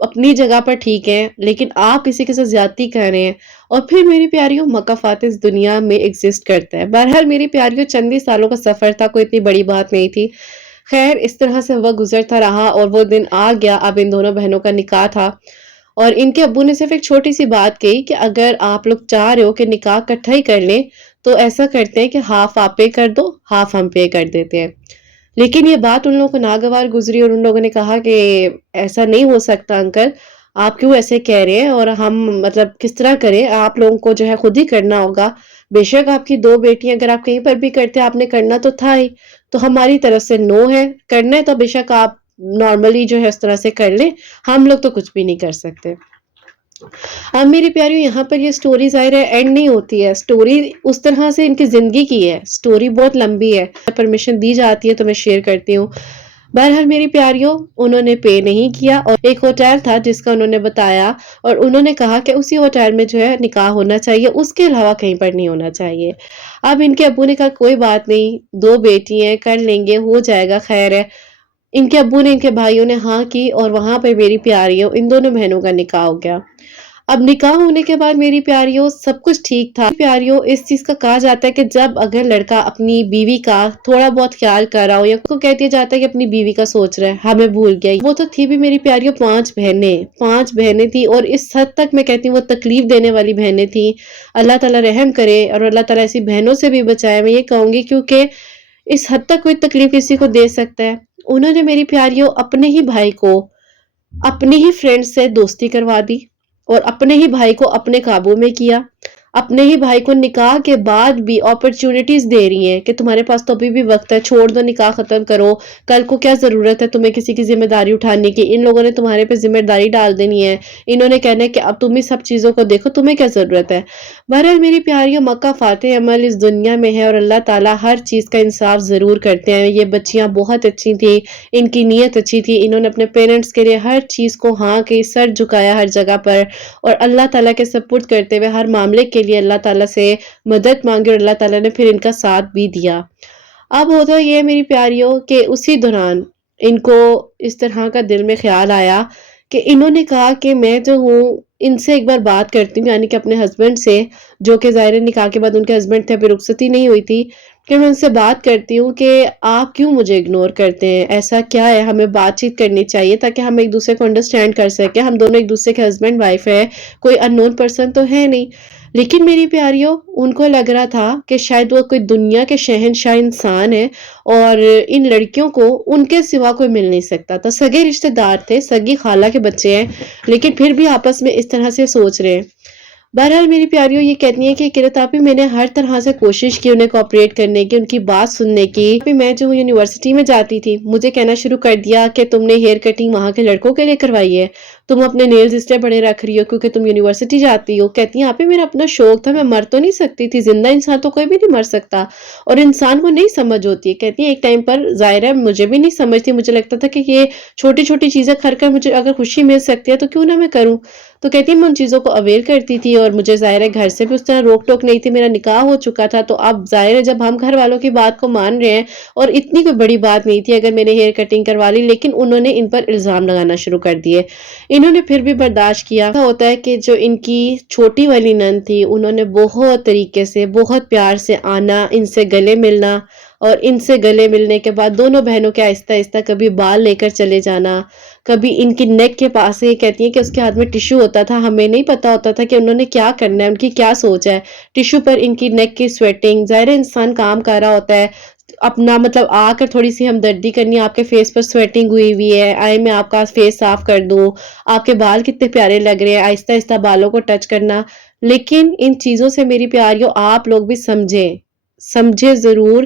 اپنی جگہ پر ٹھیک ہیں، لیکن آپ کسی کے ساتھ زیادتی کر رہے ہیں، اور پھر میری پیاریوں مقافات اس دنیا میں ایگزسٹ کرتا ہے۔ بہرحال میری پیاریوں چند ہی سالوں کا سفر تھا، کوئی اتنی بڑی بات نہیں تھی۔ خیر اس طرح سے وقت گزرتا رہا اور وہ دن آ گیا، اب ان دونوں بہنوں کا نکاح تھا، اور ان کے ابو نے صرف ایک چھوٹی سی بات کہی کہ اگر آپ لوگ چاہ رہے ہو کہ نکاح اکٹھا ہی کر لیں تو ایسا کرتے ہیں کہ ہاف آپ پے کر دو، ہاف ہم پے کر دیتے ہیں۔ لیکن یہ بات ان لوگوں کو ناگوار گزری اور ان لوگوں نے کہا کہ ایسا نہیں ہو سکتا انکل، آپ کیوں ایسے کہہ رہے ہیں، اور ہم مطلب کس طرح کریں، آپ لوگوں کو جو ہے خود ہی کرنا ہوگا۔ بے شک آپ کی دو بیٹیاں، اگر آپ کہیں پر بھی کرتے آپ نے کرنا تو تھا ہی، تو ہماری طرف سے نو ہے، کرنا ہے تو بے شک آپ نارملی جو ہے اس طرح سے کر لیں، ہم لوگ تو کچھ بھی نہیں کر سکتے۔ اب میری پیاریوں یہاں پر یہ سٹوری ظاہر ہے اینڈ نہیں ہوتی ہے، سٹوری اس طرح سے ان کی زندگی کی ہے، سٹوری بہت لمبی ہے، پرمیشن دی جاتی ہے تو میں شیئر کرتی ہوں۔ بہرحال میری پیاریوں انہوں نے پے نہیں کیا، اور ایک ہوٹل تھا جس کا انہوں نے بتایا، اور انہوں نے کہا کہ اسی ہوٹل میں جو ہے نکاح ہونا چاہیے، اس کے علاوہ کہیں پر نہیں ہونا چاہیے۔ اب ان کے ابو نے کہا کوئی بات نہیں، دو بیٹی ہیں، کر لیں گے، ہو جائے گا، خیر ہے۔ ان کے ابو نے ان کے بھائیوں نے ہاں کی، اور وہاں پہ میری پیاریوں ان دونوں بہنوں کا نکاح ہو گیا۔ اب نکاح ہونے کے بعد میری پیاریوں سب کچھ ٹھیک تھا۔ پیاریوں اس چیز کا کہا جاتا ہے کہ جب اگر لڑکا اپنی بیوی کا تھوڑا بہت خیال کر رہا ہو، یا کو کہہ دیا جاتا ہے کہ اپنی بیوی کا سوچ رہا ہے، ہمیں بھول گیا۔ وہ تو تھی بھی میری پیاریوں پانچ بہنیں تھی، اور اس حد تک میں کہتی ہوں وہ تکلیف دینے والی بہنیں تھیں۔ اللہ تعالیٰ رحم کرے اور اللہ تعالیٰ ایسی بہنوں سے بھی بچائے، میں یہ کہوں گی، کیونکہ اس حد تک کوئی تکلیف کسی کو دے سکتا ہے۔ انہوں نے میری پیاریوں اپنے ہی بھائی کو اپنی ہی فرینڈ سے دوستی کروا دی، اور اپنے ہی بھائی کو اپنے قابو میں کیا، اپنے ہی بھائی کو نکاح کے بعد بھی اپرچونٹیز دے رہی ہیں کہ تمہارے پاس تو ابھی بھی وقت ہے، چھوڑ دو، نکاح ختم کرو، کل کو کیا ضرورت ہے تمہیں کسی کی ذمہ داری اٹھانے کی، ان لوگوں نے تمہارے پہ ذمہ داری ڈال دینی ہے، انہوں نے کہنا ہے کہ اب تم ہی سب چیزوں کو دیکھو، تمہیں کیا ضرورت ہے۔ بہرحال میری پیاریوں مکہ فاتح عمل اس دنیا میں ہے، اور اللہ تعالیٰ ہر چیز کا انصاف ضرور کرتے ہیں۔ یہ بچیاں بہت اچھی تھیں، ان کی نیت اچھی تھی، انہوں نے اپنے پیرنٹس کے لیے ہر چیز کو ہاں کی، سر جھکایا ہر جگہ پر، اور اللہ تعالیٰ کے سپرد کرتے ہوئے ہر معاملے کے لیے اللہ تعالیٰ سے مدد مانگی، اور اللہ تعالیٰ نے پھر ان کا ساتھ بھی دیا۔ اب ہوتا یہ میری پیاریوں کہ اسی دوران ان کو اس طرح کا دل میں خیال آیا کہ انہوں نے کہا کہ میں جو ہوں ان سے ایک بار بات کرتی ہوں، یعنی کہ اپنے ہسبینڈ سے، جو کہ ظاہر نکاح کے بعد ان کے ہسبینڈ تھے، ابھی رخصتی نہیں ہوئی تھی، کہ میں ان سے بات کرتی ہوں کہ آپ کیوں مجھے اگنور کرتے ہیں، ایسا کیا ہے، ہمیں بات چیت کرنی چاہیے تاکہ ہم ایک دوسرے کو انڈرسٹینڈ کر سکیں، ہم دونوں ایک دوسرے کے ہسبینڈ وائف ہے، کوئی ان نون پرسن تو ہے نہیں۔ لیکن میری پیاریوں ان کو لگ رہا تھا کہ شاید وہ کوئی دنیا کے شہنشاہ انسان ہے، اور ان لڑکیوں کو ان کے سوا کوئی مل نہیں سکتا تھا، سگے رشتہ دار تھے، سگی خالہ کے بچے ہیں، لیکن پھر بھی آپس میں اس طرح سے سوچ رہے ہیں۔ بہرحال میری پیاریوں یہ کہتی ہیں کہ قرۃ آپی میں نے ہر طرح سے کوشش کی انہیں کوآپریٹ کرنے کی، ان کی بات سننے کی۔ میں جو یونیورسٹی میں جاتی تھی، مجھے کہنا شروع کر دیا کہ تم نے ہیئر کٹنگ وہاں کے لڑکوں کے لیے کروائی ہے، تم اپنے نیلز اس لیے بڑے رکھ رہی ہو کیونکہ تم یونیورسٹی جاتی ہو۔ کہتی ہیں آپی میرا اپنا شوق تھا، میں مر تو نہیں سکتی تھی، زندہ انسان تو کوئی بھی نہیں مر سکتا، اور انسان کو نہیں سمجھ ہوتی ہے۔ کہتی ہیں ایک ٹائم پر ظاہر ہے مجھے بھی نہیں سمجھ تھی، مجھے لگتا تھا کہ یہ چھوٹی چھوٹی چیزیں کر کر مجھے اگر خوشی مل سکتی ہے تو کیوں نہ میں کروں۔ تو کہتی ہے میں ان چیزوں کو اویئر کرتی تھی، اور مجھے ظاہر ہے گھر سے بھی اس طرح روک ٹوک نہیں تھی، میرا نکاح ہو چکا تھا، تو اب ظاہر ہے جب ہم گھر والوں کی بات کو مان رہے ہیں، اور اتنی کوئی بڑی بات نہیں تھی اگر میں نے ہیئر کٹنگ کروا لی، لیکن انہوں نے ان پر الزام لگانا شروع کر دیے۔ انہوں نے پھر بھی برداشت کیا۔ ہوتا ہے کہ جو ان کی چھوٹی والی نند تھی، انہوں نے بہت طریقے سے بہت پیار سے آنا، ان سے گلے ملنا، اور ان سے گلے ملنے کے بعد دونوں بہنوں کے آہستہ آہستہ کبھی بال لے کر چلے جانا، کبھی ان کی نیک کے پاس سے، کہتی ہیں کہ اس کے ہاتھ میں ٹشو ہوتا تھا، ہمیں نہیں پتا ہوتا تھا کہ انہوں نے کیا کرنا ہے، ان کی کیا سوچ ہے، ٹشو پر ان کی نیک کی سویٹنگ، ظاہر انسان کام کر رہا ہوتا ہے، اپنا مطلب آ کر تھوڑی سی ہمدردی کرنی، آپ کے فیس پر سویٹنگ ہوئی ہوئی ہے، آئے میں آپ کا فیس صاف کر دوں، آپ کے بال کتنے پیارے لگ رہے ہیں، آہستہ آہستہ بالوں کو ٹچ کرنا۔ لیکن ان چیزوں سے میری پیاریوں آپ لوگ بھی سمجھے ضرور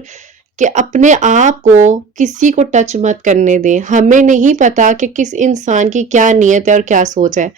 کہ اپنے آپ کو کسی کو ٹچ مت کرنے دیں، ہمیں نہیں پتا کہ کس انسان کی کیا نیت ہے اور کیا سوچ ہے۔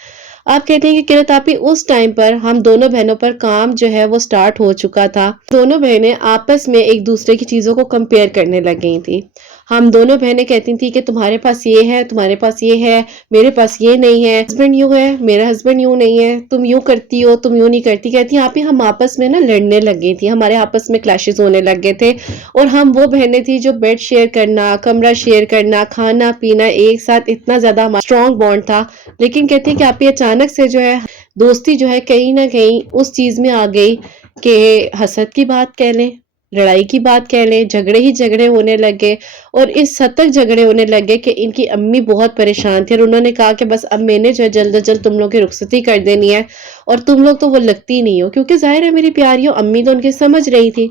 آپ کہتے ہیں کہ قرۃ آپی اس ٹائم پر ہم دونوں بہنوں پر کام جو ہے وہ سٹارٹ ہو چکا تھا، دونوں بہنیں آپس میں ایک دوسرے کی چیزوں کو کمپیئر کرنے لگ گئی تھی۔ ہم دونوں بہنیں کہتی تھی کہ تمہارے پاس یہ ہے، تمہارے پاس یہ ہے، میرے پاس یہ نہیں ہے، ہسبینڈ یوں ہے، میرا ہسبینڈ یوں نہیں ہے، تم یوں کرتی ہو، تم یوں نہیں کرتی. کہتی آپ ہی ہم آپس میں نا لڑنے لگ گئی تھی، ہمارے آپس میں کلیشز ہونے لگ گئے تھے. اور ہم وہ بہنیں تھی جو بیڈ شیئر کرنا، کمرہ شیئر کرنا، کھانا پینا ایک ساتھ، اتنا زیادہ ہمارا اسٹرانگ بانڈ تھا. لیکن کہتی کہ آپ ہی اچانک سے جو ہے دوستی جو ہے کہیں نہ کہیں اس چیز میں آ گئی کہ حسد کی بات کہہ لیں، لڑائی کی بات کہہ لیں، جھگڑے ہی جھگڑے ہونے لگے. اور اس حد تک جھگڑے ہونے لگے کہ ان کی امی بہت پریشان تھی اور انہوں نے کہا کہ بس اب میں نے جو ہے جلد از جلد تم لوگ کی رخصتی کر دینی ہے اور تم لوگ تو وہ لگتی نہیں ہو. کیونکہ ظاہر ہے میری پیاریوں، امی تو ان کی سمجھ رہی تھی.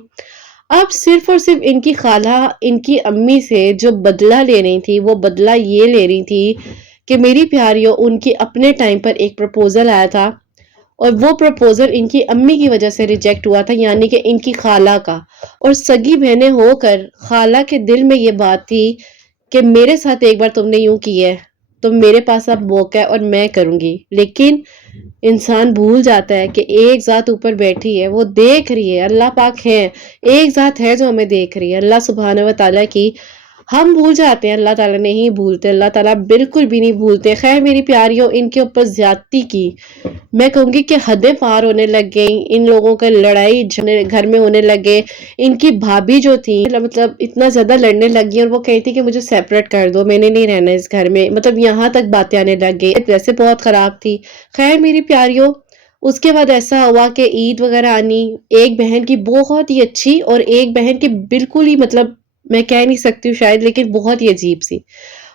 اب صرف اور صرف ان کی خالہ ان کی امی سے جو بدلہ لے رہی تھی، وہ بدلہ یہ لے رہی تھی کہ میری پیاریوں، ان کی اپنے ٹائم پر ایک پرپوزل آیا تھا اور وہ پرپوزل ان کی امی کی وجہ سے ریجیکٹ ہوا تھا، یعنی کہ ان کی خالہ کا. اور سگی بہنیں ہو کر خالہ کے دل میں یہ بات تھی کہ میرے ساتھ ایک بار تم نے یوں کی ہے تو میرے پاس اب موقع ہے اور میں کروں گی. لیکن انسان بھول جاتا ہے کہ ایک ذات اوپر بیٹھی ہے، وہ دیکھ رہی ہے، اللہ پاک ہے، ایک ذات ہے جو ہمیں دیکھ رہی ہے، اللہ سبحانہ و تعالیٰ کی. ہم بھول جاتے ہیں، اللہ تعالیٰ نہیں بھولتے، اللہ تعالیٰ بالکل بھی نہیں بھولتے. خیر میری پیاریوں، ان کے اوپر زیادتی کی، میں کہوں گی کہ حدیں پار ہونے لگ گئی. ان لوگوں کا لڑائی گھر میں ہونے لگے. ان کی بھابھی جو تھی مطلب اتنا زیادہ لڑنے لگ گئی اور وہ کہتی کہ مجھے سیپریٹ کر دو، میں نے نہیں رہنا اس گھر میں. مطلب یہاں تک باتیں آنے لگ گئی، ویسے بہت خراب تھی. خیر میری پیاریوں، اس کے بعد ایسا ہوا کہ عید وغیرہ آنی، ایک بہن کی بہت ہی اچھی اور ایک بہن کی بالکل ہی مطلب میں کہہ نہیں سکتی ہوں شاید، لیکن بہت ہی عجیب سی.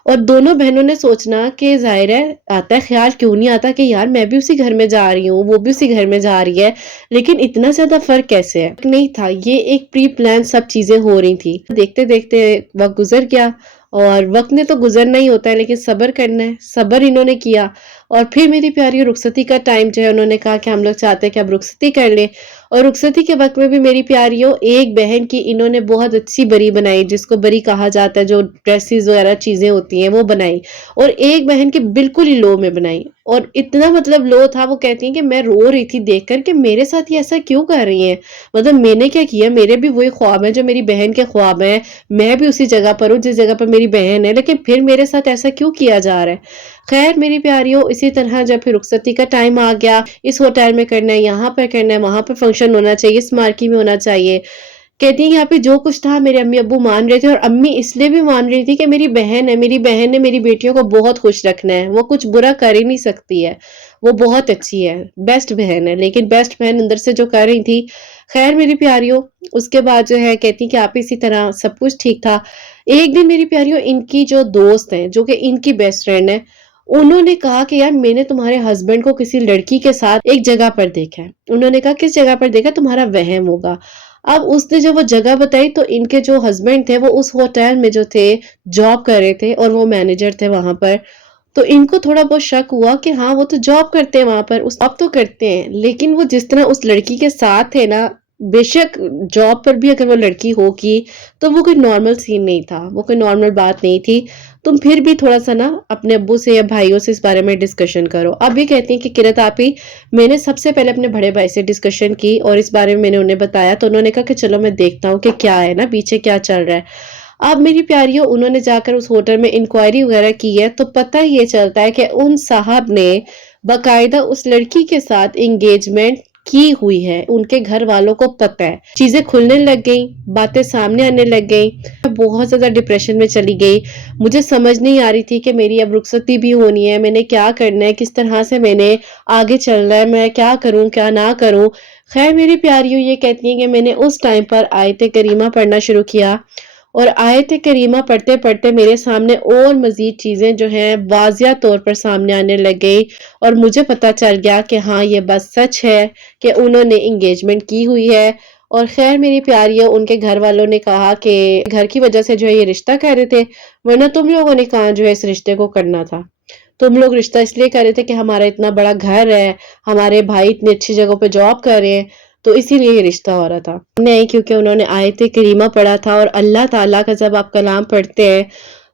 اور دونوں بہنوں نے سوچنا کہ ظاہر ہے آتا ہے خیال، کیوں نہیں آتا کہ یار میں بھی اسی گھر میں جا رہی ہوں، وہ بھی اسی گھر میں جا رہی ہے، لیکن اتنا زیادہ فرق کیسے ہے. نہیں تھا، یہ ایک پری پلان سب چیزیں ہو رہی تھی. دیکھتے دیکھتے وقت گزر گیا اور وقت نے تو گزرنا ہی ہوتا ہے لیکن صبر کرنا ہے. صبر انہوں نے کیا اور پھر میری پیاری رخصتی کا ٹائم جو ہے انہوں نے کہا کہ ہم لوگ چاہتے ہیں کہ اب رخصتی کر لیں. اور رخصتی کے وقت میں بھی میری پیاریوں، ایک بہن کی انہوں نے بہت اچھی بری بنائی، جس کو بری کہا جاتا ہے، جو ڈریسز وغیرہ چیزیں ہوتی ہیں وہ بنائی. اور ایک بہن کی بالکل ہی لو میں بنائی اور اتنا مطلب لو تھا، وہ کہتی ہیں کہ میں رو رہی تھی دیکھ کر کہ میرے ساتھ یہ ایسا کیوں کر رہی ہیں. مطلب میں نے کیا کیا، میرے بھی وہی خواب ہیں جو میری بہن کے خواب ہیں، میں بھی اسی جگہ پر ہوں جس جگہ پر میری بہن ہے، لیکن پھر میرے ساتھ ایسا کیوں کیا جا رہا ہے. خیر میری پیاریوں، اسی طرح جب پھر رخصتی کا ٹائم آ گیا، اس ہوٹل میں کرنا ہے، یہاں پر کرنا ہے، وہاں پر فنکشن ہونا چاہیے، اس مارکی میں ہونا چاہیے. کہتی ہیں یہاں پہ جو کچھ تھا میرے امی ابو مان رہے تھے، اور امی اس لیے بھی مان رہی تھی کہ میری بہن ہے، میری بہن نے میری بیٹیوں کو بہت خوش رکھنا ہے، وہ کچھ برا کر ہی نہیں سکتی ہے، وہ بہت اچھی ہے، بیسٹ بہن ہے. لیکن بیسٹ بہن اندر سے جو کر رہی تھی. خیر میری پیاریوں، اس کے بعد جو ہے کہتی کہ آپ اسی طرح سب کچھ ٹھیک تھا. ایک دن میری پیاریوں، ان کی جو دوست ہیں جو کہ ان کی بیسٹ فرینڈ ہے، انہوں نے کہا کہ یار میں نے تمہارے ہسبینڈ کو کسی لڑکی کے ساتھ ایک جگہ پر دیکھا ہے. انہوں نے کہا کس جگہ پر دیکھا، تمہارا وہم ہوگا. اب اس نے جب وہ جگہ بتائی تو ان کے جو ہسبینڈ تھے وہ اس ہوٹل میں جو تھے جاب کر رہے تھے اور وہ مینیجر تھے وہاں پر. تو ان کو تھوڑا بہت شک ہوا کہ ہاں وہ تو جاب کرتے ہیں وہاں پر، اب تو کرتے ہیں، لیکن وہ جس طرح اس لڑکی کے ساتھ تھے نا، بے شک جاب پر بھی اگر وہ لڑکی ہوگی تو وہ کوئی نارمل سین نہیں تھا، وہ کوئی نارمل بات نہیں تھی. تم پھر بھی تھوڑا سا نا اپنے ابو سے یا بھائیوں سے اس بارے میں ڈسکشن کرو. اب یہ کہتی ہیں کہ کرت آپی، میں نے سب سے پہلے اپنے بڑے بھائی سے ڈسکشن کی اور اس بارے میں نے انہیں بتایا، تو انہوں نے کہا کہ چلو میں دیکھتا ہوں کہ کیا ہے نا پیچھے کیا چل رہا ہے. اب میری پیاریوں، انہوں نے جا کر اس ہوٹل میں انکوائری وغیرہ کی ہے تو پتہ یہ چلتا ہے کہ ان صاحب نے باقاعدہ اس لڑکی کے ساتھ انگیجمنٹ کی ہوئی ہے. ان کے گھر والوں کو پتہ ہے. چیزیں کھلنے لگ گئی، باتیں سامنے آنے لگ گئی. میں بہت زیادہ ڈپریشن میں چلی گئی. مجھے سمجھ نہیں آ رہی تھی کہ میری اب رخصتی بھی ہونی ہے، میں نے کیا کرنا ہے، کس طرح سے میں نے آگے چلنا ہے، میں کیا کروں کیا نہ کروں. خیر میری پیاریوں، یہ کہتی ہیں کہ میں نے اس ٹائم پر آیت کریمہ پڑھنا شروع کیا اور آیت کریمہ پڑھتے پڑھتے میرے سامنے اور مزید چیزیں جو ہیں واضح طور پر سامنے آنے لگ گئی اور مجھے پتا چل گیا کہ ہاں یہ بس سچ ہے کہ انہوں نے انگیجمنٹ کی ہوئی ہے. اور خیر میری پیاریوں، ان کے گھر والوں نے کہا کہ گھر کی وجہ سے جو ہے یہ رشتہ کر رہے تھے، ورنہ تم لوگوں نے کہا جو ہے اس رشتے کو کرنا تھا. تم لوگ رشتہ اس لیے کر رہے تھے کہ ہمارا اتنا بڑا گھر ہے، ہمارے بھائی اتنی اچھی جگہوں پہ جاب کر رہے ہیں، تو اسی لیے یہ رشتہ ہو رہا تھا. نہیں، کیونکہ انہوں نے آیت کریمہ پڑھا تھا اور اللہ تعالیٰ کا جب آپ کلام پڑھتے ہیں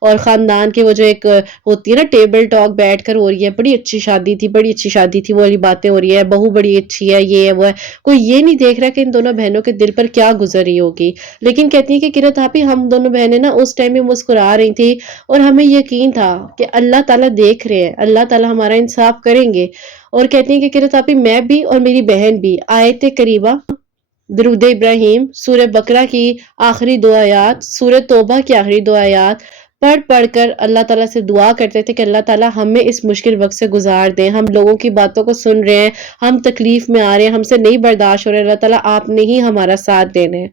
اور خاندان کی وہ جو ایک ہوتی ہے نا ٹیبل ٹاک بیٹھ کر ہو رہی ہے، بڑی اچھی شادی تھی، بڑی اچھی شادی تھی، وہ والی باتیں ہو رہی ہے، بہو بڑی اچھی ہے، یہ ہے وہ ہے۔ کوئی یہ نہیں دیکھ رہا کہ ان دونوں بہنوں کے دل پر کیا گزر رہی ہوگی۔ لیکن کہتی ہیں کہ قرۃ آپی ہم دونوں بہنیں نا اس ٹائم میں مسکرا رہی تھی، اور ہمیں یقین تھا کہ اللہ تعالیٰ دیکھ رہے ہیں، اللہ تعالیٰ ہمارا انصاف کریں گے۔ اور کہتی ہیں کہ قرۃ آپی میں بھی اور میری بہن بھی آیت کریمہ درود ابراہیم، سورہ بقرہ کی آخری دو آیات، سورہ توبہ کی آخری دو آیات پڑھ پڑھ کر اللہ تعالیٰ سے دعا کرتے تھے کہ اللہ تعالیٰ ہمیں اس مشکل وقت سے گزار دیں، ہم لوگوں کی باتوں کو سن رہے ہیں، ہم تکلیف میں آ رہے ہیں، ہم سے نہیں برداشت ہو رہے، اللہ تعالیٰ آپ نے ہی ہمارا ساتھ دینا ہے۔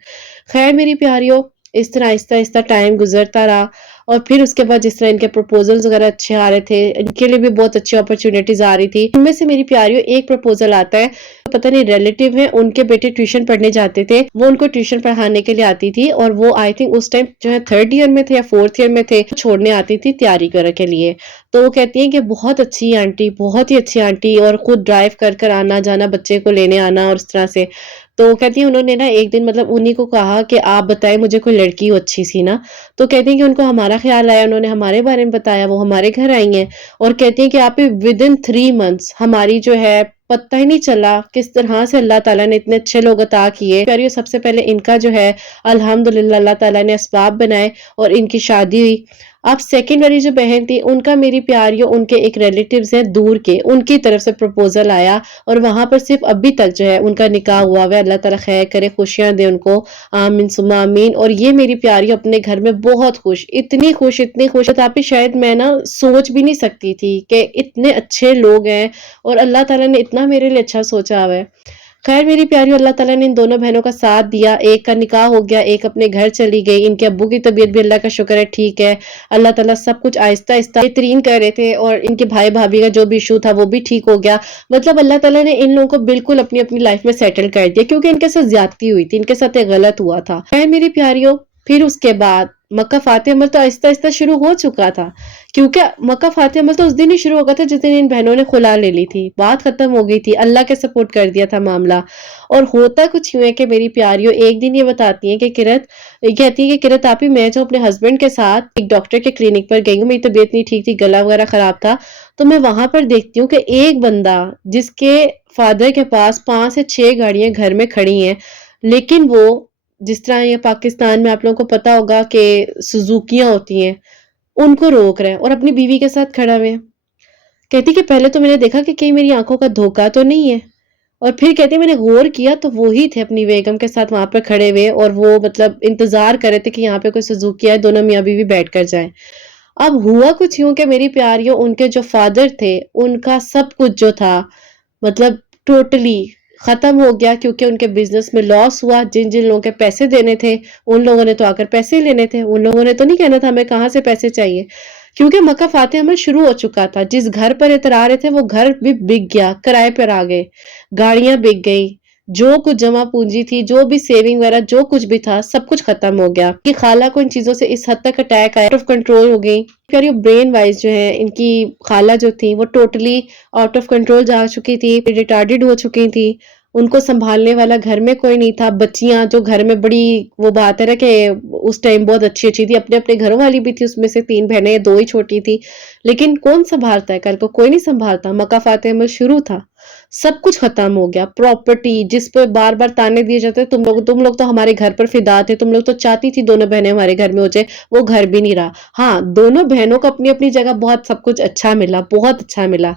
خیر میری پیاریوں، اس طرح آہستہ آہستہ ٹائم گزرتا رہا، اور پھر اس کے بعد جس طرح ان کے پروپوزلز وغیرہ اچھے آ رہے تھے، ان کے لیے بھی بہت اچھی اپرچونیٹیز آ رہی تھی۔ ان میں سے میری پیاریوں ایک پروپوزل آتا ہے، پتہ نہیں ریلیٹیو ہیں، ان کے بیٹے ٹیوشن پڑھنے جاتے تھے، وہ ان کو ٹیوشن پڑھانے کے لیے آتی تھی، اور وہ آئی تھنک اس ٹائم جو ہے 3rd ایئر میں تھے یا 4th ایئر میں تھے، چھوڑنے آتی تھی تیاری کرنے کے لیے۔ تو وہ کہتی ہیں کہ بہت اچھی آنٹی، بہت ہی اچھی آنٹی، اور خود ڈرائیو کر کر آنا جانا، بچے کو لینے آنا، اور اس طرح سے۔ تو وہ کہتی ہیں انہوں نے نا ایک دن مطلب انہی کو کہا کہ آپ بتائیں مجھے کوئی لڑکی ہو اچھی سی نا، تو کہتی ہیں کہ ان کو ہمارا خیال آیا، انہوں نے ہمارے بارے میں بتایا، وہ ہمارے گھر آئی ہیں، اور کہتی ہیں کہ آپ ودن 3 months ہماری جو ہے پتہ ہی نہیں چلا کس طرح سے اللہ تعالیٰ نے اتنے اچھے لوگ عطا کیے۔ پیاریو سب سے پہلے ان کا جو ہے الحمدللہ اللہ تعالیٰ نے اسباب بنائے اور ان کی شادی ہوئی۔ اب سیکنڈ والی جو بہن تھی ان کا میری پیاریوں ان کے ایک ریلیٹیوز ہیں دور کے، ان کی طرف سے پروپوزل آیا، اور وہاں پر صرف ابھی تک جو ہے ان کا نکاح ہوا ہوا ہے، اللہ تعالیٰ خیر کرے، خوشیاں دے ان کو، آمین ثم آمین۔ اور یہ میری پیاریوں اپنے گھر میں بہت خوش، اتنی خوش، اتنی خوش آپ شاید میں نا سوچ بھی نہیں سکتی تھی کہ اتنے اچھے لوگ ہیں، اور اللہ تعالیٰ نے اتنا میرے لیے اچھا سوچا ہوا ہے۔ خیر میری پیاریوں، اللہ تعالیٰ نے ان دونوں بہنوں کا ساتھ دیا، ایک کا نکاح ہو گیا، ایک اپنے گھر چلی گئی، ان کے ابو کی طبیعت بھی اللہ کا شکر ہے ٹھیک ہے، اللہ تعالیٰ سب کچھ آہستہ آہستہ بہترین کر رہے تھے، اور ان کے بھائی بھابھی کا جو بھی ایشو تھا وہ بھی ٹھیک ہو گیا۔ مطلب اللہ تعالیٰ نے ان لوگوں کو بالکل اپنی اپنی لائف میں سیٹل کر دیا، کیونکہ ان کے ساتھ زیادتی ہوئی تھی، ان کے ساتھ ایک غلط ہوا تھا۔ خیر میری پیاریوں، پھر اس کے بعد مکہ فاتح عمل تو آہستہ آہستہ شروع ہو چکا تھا، کیونکہ مکہ فاتح عمل تو اس دن ہی شروع ہو گیا تھا جس دن ان بہنوں نے خلا لے لی تھی، بات ختم ہو گئی تھی، اللہ کے سپورٹ کر دیا تھا معاملہ۔ اور ہوتا کچھ یوں ہے کہ میری پیاریوں ایک دن یہ بتاتی ہیں کہ کہتی ہے کہ قرۃ آپی میں جو اپنے ہسبینڈ کے ساتھ ایک ڈاکٹر کے کلینک پر گئی ہوں، میری طبیعت نہیں ٹھیک تھی، گلا وغیرہ خراب تھا، تو میں وہاں پر دیکھتی ہوں کہ ایک بندہ جس کے فادر کے پاس 5 سے 6 گاڑیاں گھر میں کھڑی ہیں، لیکن وہ جس طرح یہ پاکستان میں آپ لوگوں کو پتا ہوگا کہ سزوکیاں ہوتی ہیں، ان کو روک رہے ہیں اور اپنی بیوی کے ساتھ کھڑا ہوئے ہیں۔ کہتی کہ پہلے تو میں نے دیکھا کہ کہیں میری آنکھوں کا دھوکہ تو نہیں ہے، اور پھر کہتی میں نے غور کیا تو وہی تھے اپنی بیگم کے ساتھ وہاں پہ کھڑے ہوئے، اور وہ مطلب انتظار کر رہے تھے کہ یہاں پہ کوئی سزوکی آئے، دونوں میاں بیوی بیٹھ کر جائیں۔ اب ہوا کچھ یوں کہ میری پیاریوں ان کے جو فادر تھے ان کا سب کچھ جو تھا مطلب ٹوٹلی ختم ہو گیا، کیونکہ ان کے بزنس میں لاس ہوا، جن جن لوگوں کے پیسے دینے تھے ان لوگوں نے تو آ کر پیسے لینے تھے، ان لوگوں نے تو نہیں کہنا تھا ہمیں کہاں سے پیسے چاہیے، کیونکہ مکہ فاتح عمل شروع ہو چکا تھا، جس گھر پر اترا رہے تھے وہ گھر بھی بک گیا، کرائے پر آ گئے، گاڑیاں بک گئی، جو کچھ جمع پونجی تھی، جو بھی سیونگ وغیرہ جو کچھ بھی تھا سب کچھ ختم ہو گیا۔ کہ خالہ کو ان چیزوں سے اس حد تک اٹیک آیا، آؤٹ آف کنٹرول ہو گئی، پیاری برین وائز جو ہے ان کی خالہ جو تھی وہ ٹوٹلی آؤٹ آف کنٹرول جا چکی تھی، ریٹارڈڈ ہو چکی تھی، ان کو سنبھالنے والا گھر میں کوئی نہیں تھا، بچیاں جو گھر میں بڑی وہ بات ہے نا کہ اس ٹائم بہت اچھی اچھی تھی، اپنے اپنے گھروں والی بھی تھی، اس میں سے 3 بہنیں 2 ہی چھوٹی تھی، لیکن کون سنبھالتا ہے کل کو، کوئی نہیں سنبھالتا۔ مکہ فاتح عمل شروع تھا، سب کچھ ختم ہو گیا، پراپرٹی جس پہ بار بار تانے دیے جاتے تم لوگ تو ہمارے گھر پر فدا تھے، تم لوگ تو چاہتی تھی دونوں بہنیں ہمارے گھر میں ہو جائے، وہ گھر بھی نہیں رہا۔ ہاں دونوں بہنوں کو اپنی اپنی جگہ بہت سب کچھ اچھا ملا، بہت اچھا ملا،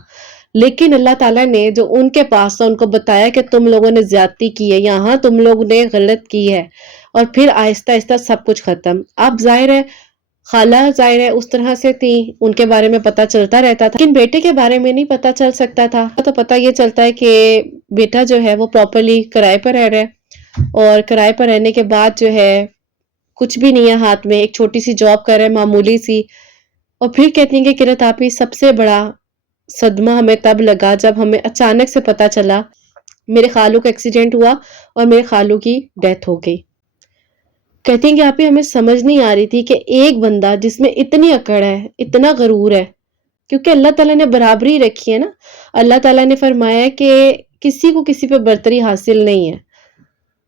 لیکن اللہ تعالیٰ نے جو ان کے پاس تھا ان کو بتایا کہ تم لوگوں نے زیادتی کی ہے، یہاں تم لوگ نے غلط کی ہے، اور پھر آہستہ آہستہ سب کچھ ختم۔ اب ظاہر ہے خالہ ظاہر ہے اس طرح سے تھی، ان کے بارے میں پتہ چلتا رہتا تھا، لیکن بیٹے کے بارے میں نہیں پتہ چل سکتا تھا، تو پتہ یہ چلتا ہے کہ بیٹا جو ہے وہ پراپرلی کرائے پر رہ رہا ہے، اور کرائے پر رہنے کے بعد جو ہے کچھ بھی نہیں ہے ہاتھ میں، ایک چھوٹی سی جاب کر رہا ہے معمولی سی۔ اور پھر کہتی ہیں کہ قرۃ آپی سب سے بڑا صدمہ ہمیں تب لگا جب ہمیں اچانک سے پتہ چلا میرے خالو کا ایکسیڈنٹ ہوا اور میرے خالو کی ڈیتھ ہو گئی۔ کہتی ہیں کہ آپی ہمیں سمجھ نہیں آ رہی تھی کہ ایک بندہ جس میں اتنی اکڑ ہے، اتنا غرور ہے، کیونکہ اللہ تعالیٰ نے برابری رکھی ہے نا، اللہ تعالیٰ نے فرمایا ہے کہ کسی کو کسی پہ برتری حاصل نہیں ہے،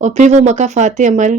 اور پھر وہ مکہ فاتح عمل